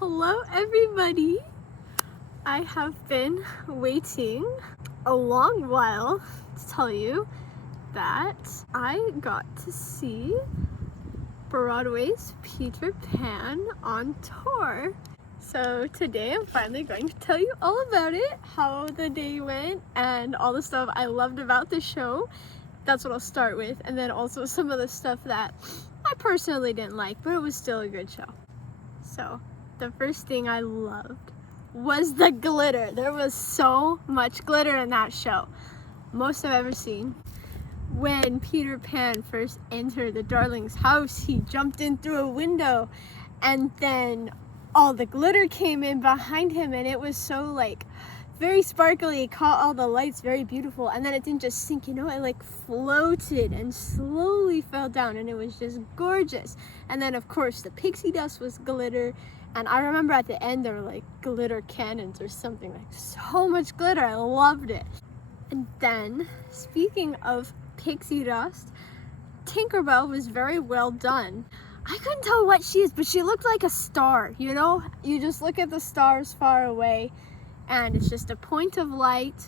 Hello everybody! I have been waiting a long while to tell you that I got to see Broadway's Peter Pan on tour. So today I'm finally going to tell you all about it, how the day went, and all the stuff I loved about the show. That's what I'll start with, and then also some of the stuff that I personally didn't like, but it was still a good show. So the first thing I loved was the glitter. There was so much glitter in that show. Most I've ever seen. When Peter Pan first entered the Darling's house, he jumped in through a window, and then all the glitter came in behind him, and it was so like very sparkly. It caught all the lights, very beautiful, and then it didn't just sink, it like floated and slowly fell down, and it was just gorgeous. And then of course the pixie dust was glitter, and I remember at the end there were like glitter cannons or something, like so much glitter. I loved it. And then speaking of pixie dust, Tinkerbell was very well done. I couldn't tell what she is, but she looked like a star, you know? You just look at the stars far away and it's just a point of light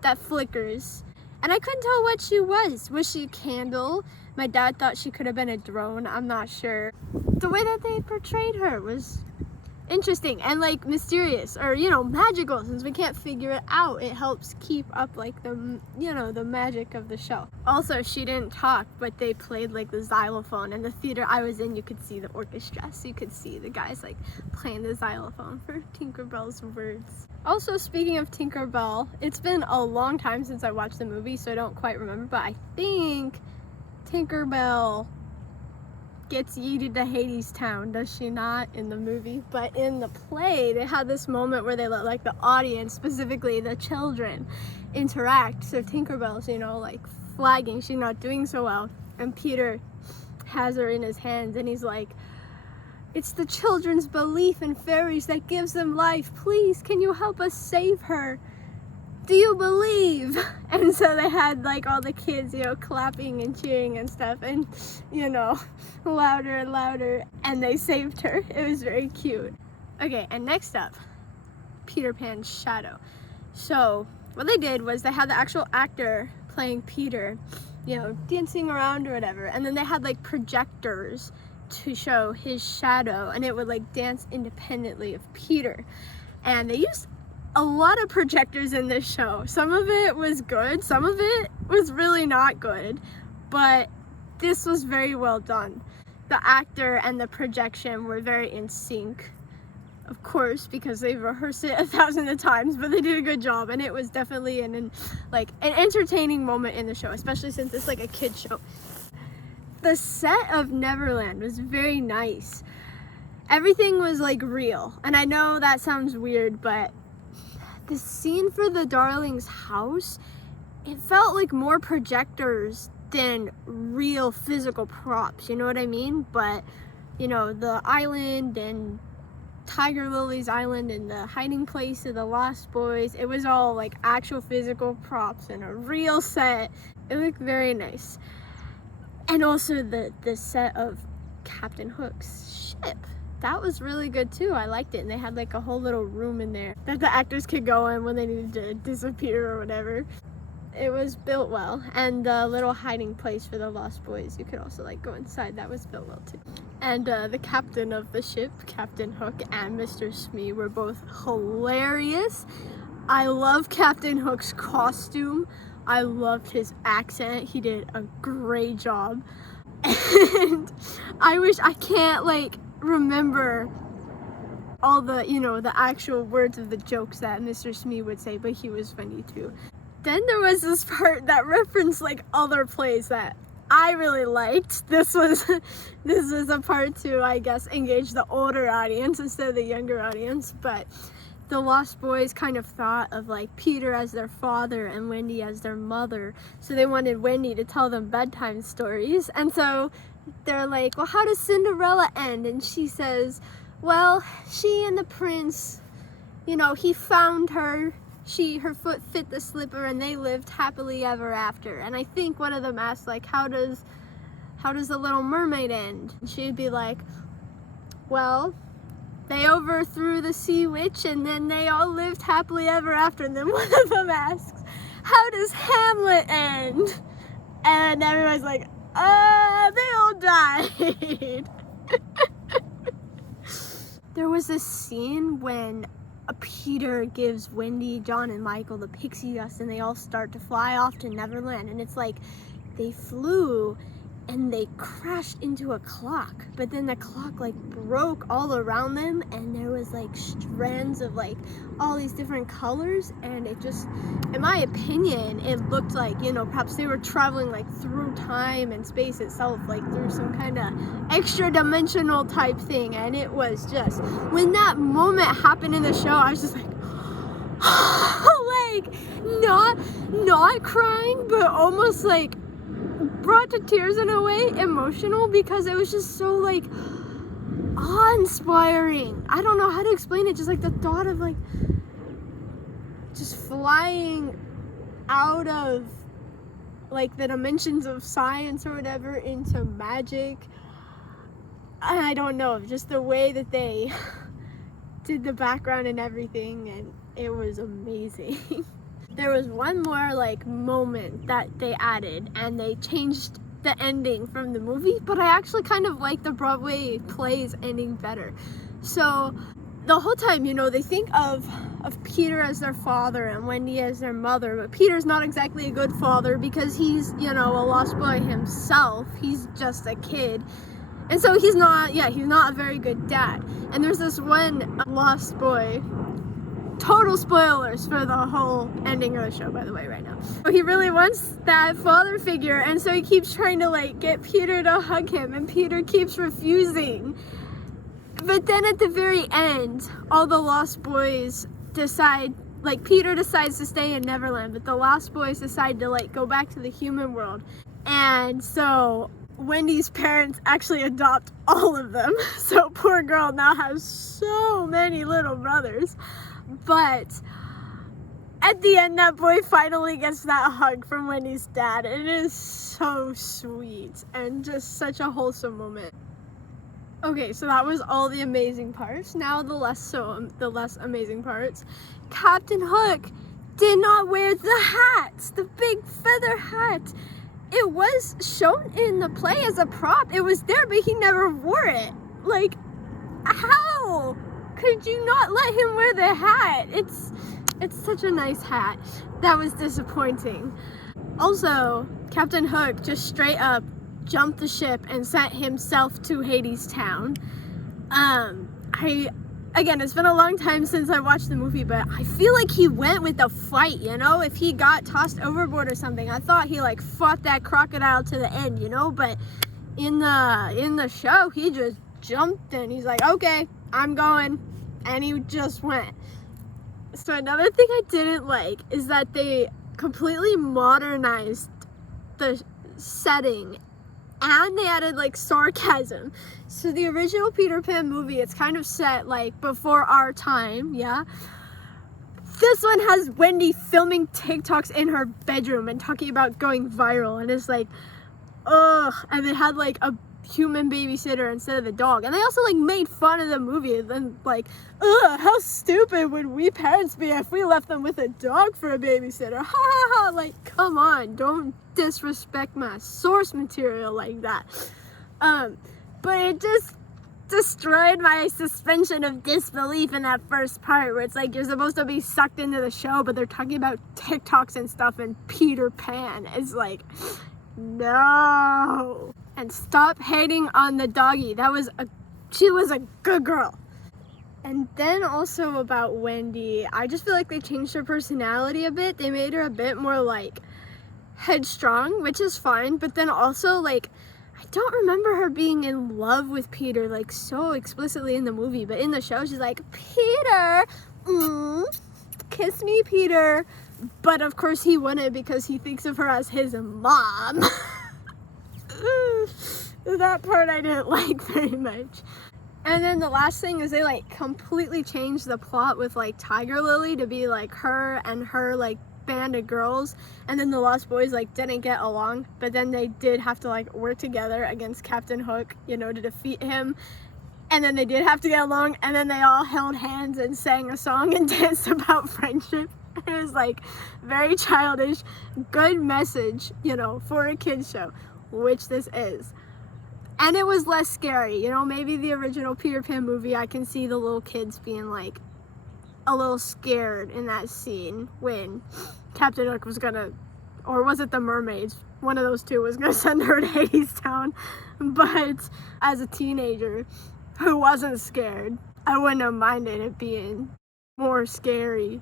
that flickers. And I couldn't tell what she was. Was she a candle? My dad thought she could have been a drone. I'm not sure. The way that they portrayed her was interesting and like mysterious, or magical. Since we can't figure it out, it helps keep up like the the magic of the show. Also, she didn't talk, but they played like the xylophone. And the theater I was in, you could see the orchestra, so you could see the guys like playing the xylophone for Tinkerbell's words. Also, speaking of Tinkerbell, it's been a long time since I watched the movie, so I don't quite remember, but I think Tinkerbell gets yeeted to Hades Town, does she not, in the movie? But in the play, they had this moment where they let like the audience, specifically the children, interact. So Tinkerbell's, like flagging, she's not doing so well, and Peter has her in his hands, and he's like, "It's the children's belief in fairies that gives them life. Please, can you help us save her? Do you believe?" And so they had like all the kids, clapping and cheering and stuff, and louder and louder, and they saved her. It was very cute. Okay, and next up, Peter Pan's shadow. So what they did was they had the actual actor playing Peter, dancing around or whatever, and then they had like projectors to show his shadow, and it would like dance independently of Peter. And they used a lot of projectors in this show. Some of it was good, some of it was really not good, but this was very well done. The actor and the projection were very in sync, of course, because they've rehearsed it 1,000 of times, but they did a good job, and it was definitely an entertaining moment in the show, especially since it's like a kid show. The set of Neverland was very nice. Everything was like real, and I know that sounds weird, but the scene for the Darling's house, it felt like more projectors than real physical props, you know what I mean? But the island and Tiger Lily's island and the hiding place of the Lost Boys, it was all like actual physical props and a real set. It looked very nice. And also the set of Captain Hook's ship, that was really good too. I liked it, and they had like a whole little room in there that the actors could go in when they needed to disappear or whatever. It was built well, and the little hiding place for the Lost Boys, you could also like go inside. That was built well too. And the captain of the ship, Captain Hook, and Mr. Smee were both hilarious. I love Captain Hook's costume. I loved his accent. He did a great job. And I can't like remember all the the actual words of the jokes that Mr. Smee would say, but he was funny too. Then there was this part that referenced like other plays that I really liked. This was a part to, I guess, engage the older audience instead of the younger audience. But the Lost Boys kind of thought of like Peter as their father and Wendy as their mother, so they wanted Wendy to tell them bedtime stories. And so they're like, "Well, how does Cinderella end?" And she says, "Well, she and the prince, he found her, her foot fit the slipper, and they lived happily ever after." And I think one of them asked like, how does the Little Mermaid end? And she'd be like, "Well, they overthrew the sea witch and then they all lived happily ever after. And then one of them asks, how does Hamlet end? And everyone's like, they all died. There was this scene when Peter gives Wendy, John, and Michael the pixie dust and they all start to fly off to Neverland. And it's like they flew and they crashed into a clock, but then the clock like broke all around them and there was like strands of like all these different colors, and it just, in my opinion, it looked like, you know, perhaps they were traveling like through time and space itself, like through some kind of extra dimensional type thing. And it was just, when that moment happened in the show, I was just like like not crying, but almost like brought to tears in a way, emotional, because it was just so like awe-inspiring. I don't know how to explain it, just like the thought of like just flying out of like the dimensions of science or whatever into magic. I don't know, just the way that they did the background and everything, and it was amazing. There was one more like moment that they added and they changed the ending from the movie, but I actually kind of like the Broadway plays ending better. So the whole time, you know, they think of Peter as their father and Wendy as their mother, but Peter's not exactly a good father because he's, you know, a lost boy himself. He's just a kid. And so he's not a very good dad. And there's this one lost boy. Total spoilers for the whole ending of the show, by the way, right now. He really wants that father figure, and so he keeps trying to like get Peter to hug him, and Peter keeps refusing. But then at the very end, all the lost boys decide, like Peter decides to stay in Neverland, but the lost boys decide to like go back to the human world. And so Wendy's parents actually adopt all of them. So poor girl now has so many little brothers. But at the end, that boy finally gets that hug from Wendy's dad. It is so sweet and just such a wholesome moment. Okay, so that was all the amazing parts. Now the less amazing parts. Captain Hook did not wear the hat, the big feather hat. It was shown in the play as a prop. It was there, but he never wore it. Like, how could you not let him wear the hat? It's such a nice hat. That was disappointing. Also, Captain Hook just straight up jumped the ship and sent himself to Hades Town. Again, it's been a long time since I watched the movie, but I feel like he went with the fight, you know? If he got tossed overboard or something, I thought he like fought that crocodile to the end, you know? But in the show, he just jumped and he's like, okay, I'm going. And he just went. So another thing I didn't like is that they completely modernized the setting and they added like sarcasm. So the original Peter Pan movie, it's kind of set like before our time, yeah? This one has Wendy filming TikToks in her bedroom and talking about going viral, and it's like, ugh. And they had like a human babysitter instead of the dog, and they also like made fun of the movie and like, ugh, how stupid would we parents be if we left them with a dog for a babysitter, ha ha ha. Like, come on, don't disrespect my source material like that. But it just destroyed my suspension of disbelief in that first part where it's like you're supposed to be sucked into the show, but they're talking about TikToks and stuff, and Peter Pan is like, no. And stop hating on the doggy. She was a good girl. And then also about Wendy, I just feel like they changed her personality a bit. They made her a bit more like headstrong, which is fine, but then also like, I don't remember her being in love with Peter like so explicitly in the movie, but in the show she's like, Peter, kiss me, Peter. But of course he wouldn't because he thinks of her as his mom. That part I didn't like very much. And then the last thing is they like completely changed the plot with like Tiger Lily to be like her and her like band of girls, and then the Lost Boys like didn't get along, but then they did have to like work together against Captain Hook, you know, to defeat him. And then they did have to get along, and then they all held hands and sang a song and danced about friendship. It was like very childish, good message, you know, for a kid's show, which this is. And it was less scary, you know, maybe the original Peter Pan movie, I can see the little kids being like a little scared in that scene when Captain Hook was gonna, or was it the mermaids? One of those two was gonna send her to Hades Town. But as a teenager who wasn't scared, I wouldn't have minded it being more scary.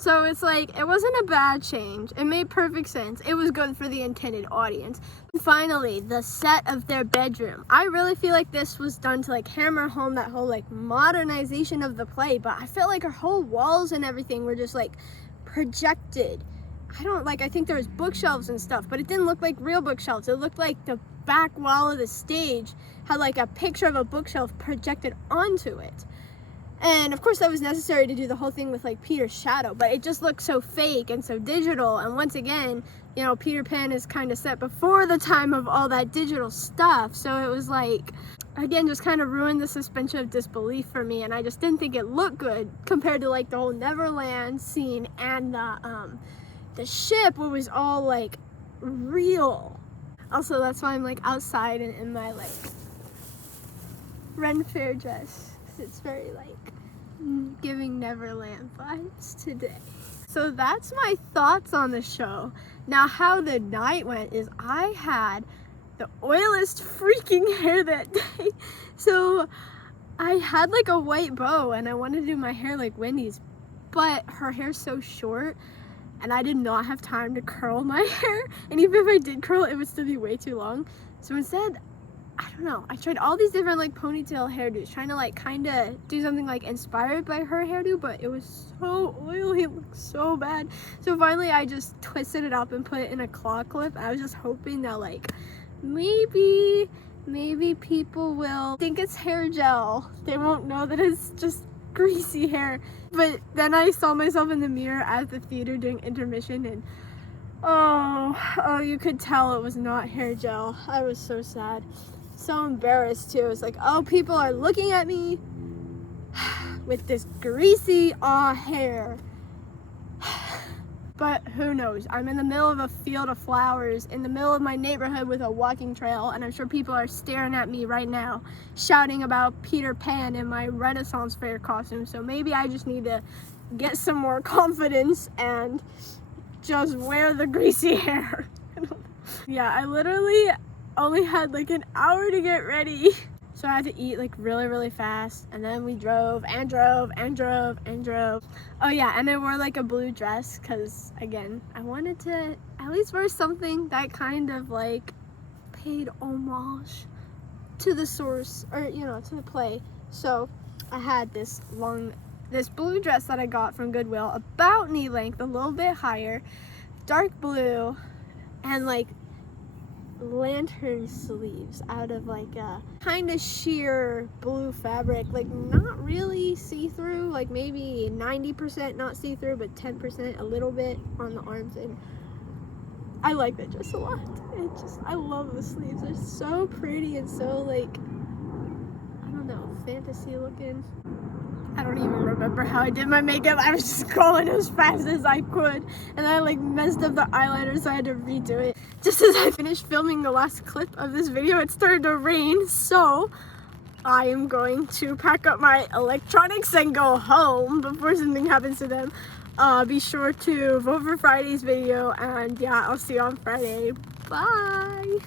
So it's like, it wasn't a bad change. It made perfect sense. It was good for the intended audience. And finally, the set of their bedroom. I really feel like this was done to like hammer home that whole like modernization of the play, but I felt like her whole walls and everything were just like projected. I think there was bookshelves and stuff, but it didn't look like real bookshelves. It looked like the back wall of the stage had like a picture of a bookshelf projected onto it. And of course that was necessary to do the whole thing with like Peter's shadow, but it just looked so fake and so digital. And once again, you know, Peter Pan is kind of set before the time of all that digital stuff. So it was like, again, just kind of ruined the suspension of disbelief for me. And I just didn't think it looked good compared to like the whole Neverland scene and the ship, where it was all like real. Also, that's why I'm like outside and in my like Ren Fair dress. It's very like giving Neverland vibes today. So that's my thoughts on the show. Now, how the night went is I had the oiliest freaking hair that day. So I had like a white bow and I wanted to do my hair like Wendy's, but her hair's so short and I did not have time to curl my hair. And even if I did curl it, would still be way too long. So instead, I don't know, I tried all these different like ponytail hairdos, trying to like kind of do something like inspired by her hairdo, but it was so oily, it looked so bad. So finally I just twisted it up and put it in a claw clip. I was just hoping that like maybe people will think it's hair gel. They won't know that it's just greasy hair. But then I saw myself in the mirror at the theater during intermission and oh, you could tell it was not hair gel. I was so sad. So embarrassed too. It's like, oh, people are looking at me with this greasy hair. But who knows? I'm in the middle of a field of flowers in the middle of my neighborhood with a walking trail, and I'm sure people are staring at me right now shouting about Peter Pan in my Renaissance fair costume. So maybe I just need to get some more confidence and just wear the greasy hair. Yeah, I literally only had like an hour to get ready. So I had to eat like really fast, and then we drove and drove. Oh yeah, and I wore like a blue dress because again, I wanted to at least wear something that kind of like paid homage to the source, or you know, to the play. So I had this blue dress that I got from Goodwill, about knee length, a little bit higher, dark blue, and like lantern sleeves out of like a kind of sheer blue fabric, like not really see-through, like maybe 90% not see-through, but 10% a little bit on the arms. And I like that dress a lot. I love the sleeves. They're so pretty and so like, I don't know, fantasy looking. I don't even remember how I did my makeup. I was just going as fast as I could, and I like messed up the eyeliner, so I had to redo it. Just as I finished filming the last clip of this video, it started to rain, so I am going to pack up my electronics and go home before something happens to them. Be sure to vote for Friday's video, and yeah, I'll see you on Friday. Bye!